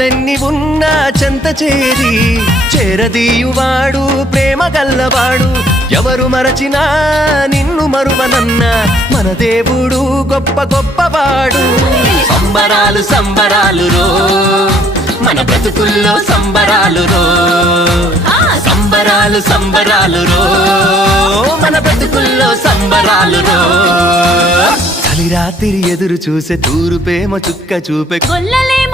కష్టాలెన్ని ఉన్నా చెంత చేరి చేరదీయువాడు ప్రేమ గల్లవాడు ఎవరు మరచినా నిన్ను మరువనన్న మన దేవుడు గొప్ప గొప్పవాడు సంబరాలు సంబరాలు రో మన బ్రతుకుల్లో సంబరాలు రో సంబరాలు సంబరాలు రో మన బ్రతుకుల్లో సంబరాలు రో చలి రాత్రి ఎదురు చూసే తూరు ప్రేమ చుక్క చూపే కొల్లలేమ